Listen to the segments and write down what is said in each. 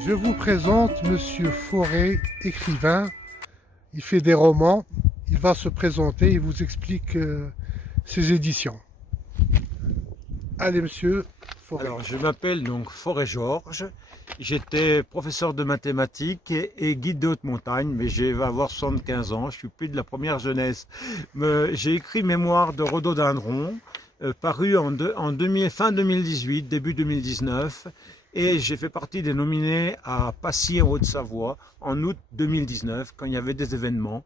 Je vous présente Monsieur Forêt, écrivain. Il fait des romans. Il va se présenter et vous explique ses éditions. Allez, Monsieur Forêt. Alors, je m'appelle donc Forêt Georges. J'étais professeur de mathématiques et guide de haute montagne, mais je vais avoir 75 ans. Je suis plus de la première jeunesse. J'ai écrit Mémoire de rhododendron, paru fin 2018, début 2019. Et j'ai fait partie des nominés à Passy en Haute-Savoie en août 2019, quand il y avait des événements.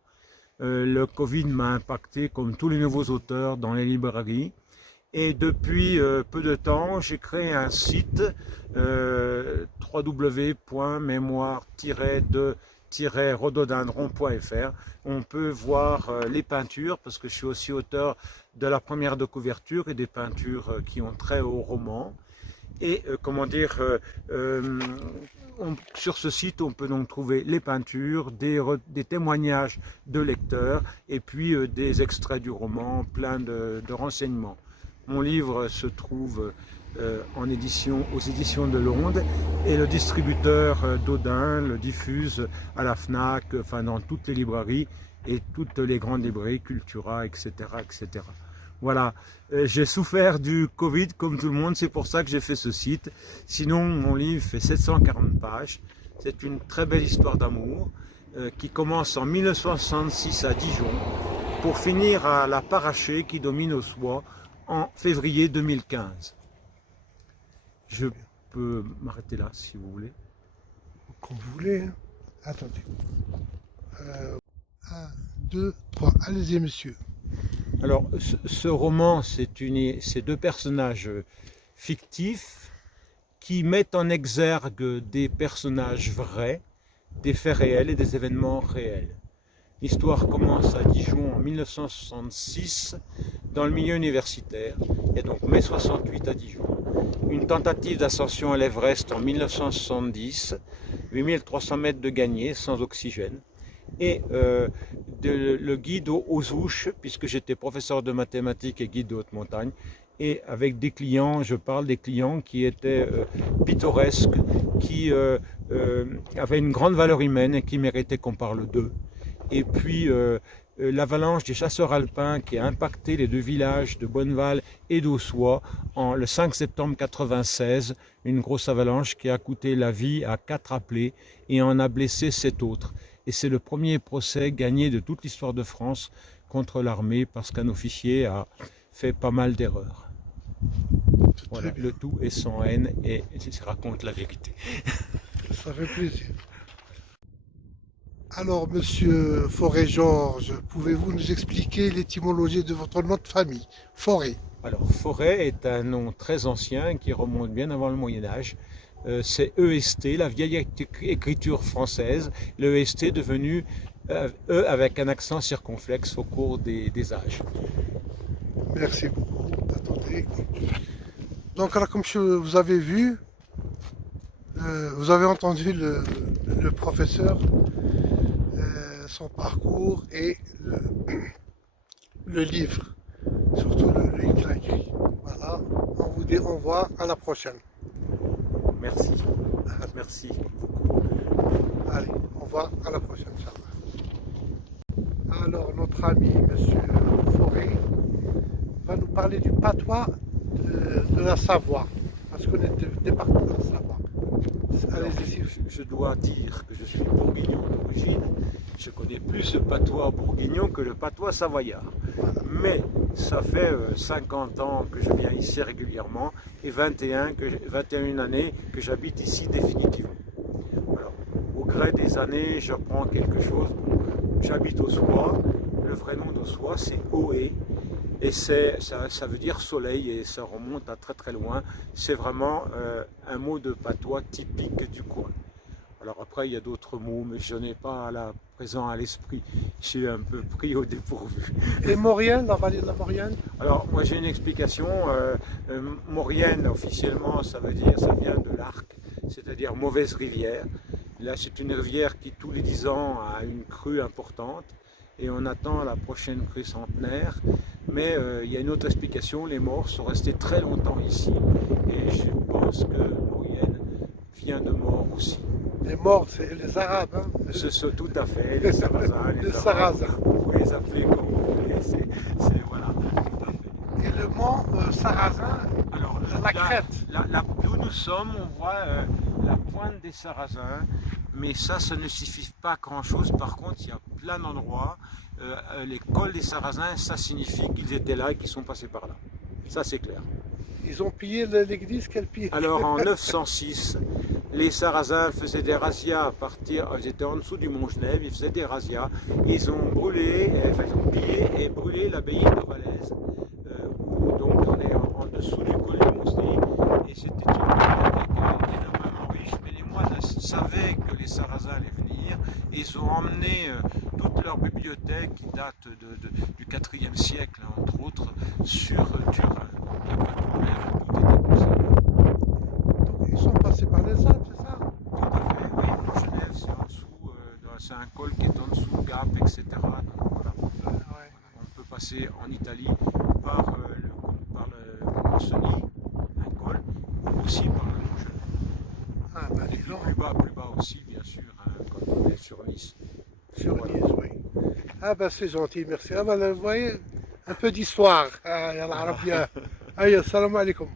Le Covid m'a impacté, comme tous les nouveaux auteurs, dans les librairies. Et depuis peu de temps, j'ai créé un site www.mémoire-de-rhododendron.fr. On peut voir les peintures, parce que je suis aussi auteur de la première de couverture et des peintures qui ont trait au roman. Et sur ce site, on peut donc trouver les peintures, des témoignages de lecteurs et puis des extraits du roman, plein de renseignements. Mon livre se trouve en édition aux éditions de Londe et le distributeur d'Audin le diffuse à la FNAC, enfin dans toutes les librairies et toutes les grandes librairies, Cultura, etc. etc. Voilà, j'ai souffert du Covid comme tout le monde, c'est pour ça que j'ai fait ce site. Sinon, mon livre fait 740 pages. C'est une très belle histoire d'amour qui commence en 1966 à Dijon pour finir à la Paraché qui domine au Soie en février 2015. Je peux m'arrêter là si vous voulez. Comme vous voulez. Hein. Attendez. 1, 2, 3. Allez-y, monsieur. Alors, ce roman, c'est deux personnages fictifs qui mettent en exergue des personnages vrais, des faits réels et des événements réels. L'histoire commence à Dijon en 1966, dans le milieu universitaire, et donc mai 68 à Dijon. Une tentative d'ascension à l'Everest en 1970, 8300 mètres de gagné, sans oxygène. Et le guide aux ouches, puisque j'étais professeur de mathématiques et guide de haute montagne, et avec des clients, je parle des clients qui étaient pittoresques, qui avaient une grande valeur humaine et qui méritaient qu'on parle d'eux. Et puis l'avalanche des chasseurs alpins qui a impacté les deux villages de Bonneval et d'Aussois le 5 septembre 1996, une grosse avalanche qui a coûté la vie à 4 appelés et en a blessé 7 autres. Et c'est le premier procès gagné de toute l'histoire de France contre l'armée parce qu'un officier a fait pas mal d'erreurs. Voilà, le tout est sans haine et je raconte la vérité. Ça fait plaisir. Alors, monsieur Forêt-Georges, pouvez-vous nous expliquer l'étymologie de votre nom de famille, Forêt? Alors, Forêt est un nom très ancien qui remonte bien avant le Moyen-Âge. C'est EST, la vieille écriture française, le EST devenu E avec un accent circonflexe au cours des âges. Merci beaucoup. Attendez. Donc, alors, comme vous avez vu, vous avez entendu le professeur, son parcours et le livre, surtout le livre qu'il a écrit. Voilà, on vous dit au revoir, à la prochaine. Merci, merci beaucoup. Allez, au revoir, à la prochaine. Alors, notre ami, monsieur Forêt, va nous parler du patois de la Savoie, parce qu'on est du département de la Savoie. Allez-y. Je dois dire que je suis bourguignon d'origine. Je connais plus le patois bourguignon que le patois savoyard. Voilà. Mais ça fait 50 ans que je viens ici régulièrement et 21 années que j'habite ici définitivement. Alors, au gré des années, j'apprends quelque chose. J'habite au Soie. Le vrai nom d'Aussois, c'est Oé. Et ça veut dire soleil et ça remonte à très très loin. C'est vraiment un mot de patois typique du coin. Alors après, il y a d'autres mots, mais je n'ai pas présent à l'esprit. Je suis un peu pris au dépourvu. Et Maurienne, la vallée de la Maurienne? Alors moi j'ai une explication. Maurienne, officiellement, ça vient de l'Arc, c'est-à-dire mauvaise rivière. Là, c'est une rivière qui tous les 10 ans a une crue importante. Et on attend la prochaine crue centenaire. Mais il y a une autre explication, les morts sont restés très longtemps ici. Et je pense que Maurienne vient de Maure aussi. Les morts, c'est les Arabes. Hein. Tout à fait, les Sarrasins. Les Arabes, Sarrasins. vous pouvez les appeler comme vous voulez, voilà, tout à fait. Et le mont Sarrasin, Alors, la crête. D'où nous sommes, on voit la pointe des Sarrasins, mais ça ne suffit pas à grand chose. Par contre, il y a plein d'endroits. Les cols des Sarrasins, ça signifie qu'ils étaient là et qu'ils sont passés par là. Ça, c'est clair. Ils ont pillé l'église, quelle pille? Alors, en 906, les Sarrasins faisaient des razzias à partir, ils étaient en dessous du Mont Genève, ils faisaient des razzias. Ils ont brûlé, enfin, ils ont pillé et brûlé l'abbaye de Valaise, donc on est en dessous du col de Monsely. Et c'était une ville énormément riche, mais les moines savaient que les Sarrasins allaient venir, et ils ont emmené toute leur bibliothèque qui date du IVe siècle, entre autres, sur Turin. Tout était conservé. Donc ils sont passés par les Alpes, c'est ça? Tout à fait, oui. Genève, c'est en dessous, c'est un col qui est en dessous, Gap, etc. Donc, voilà. Ouais. On peut passer en Italie par le Mont-Cenis, un col, ou aussi par le Mont Genève. Ah, bah, Et dis puis donc. plus bas aussi, bien sûr, hein, quand on est sur Nice. Sur Voilà. Nice, oui. Ah ben c'est gentil, merci. Ah ben vous voyez, un peu d'histoire. Ah, yallah, Rabia. Aïe, salam alaikum.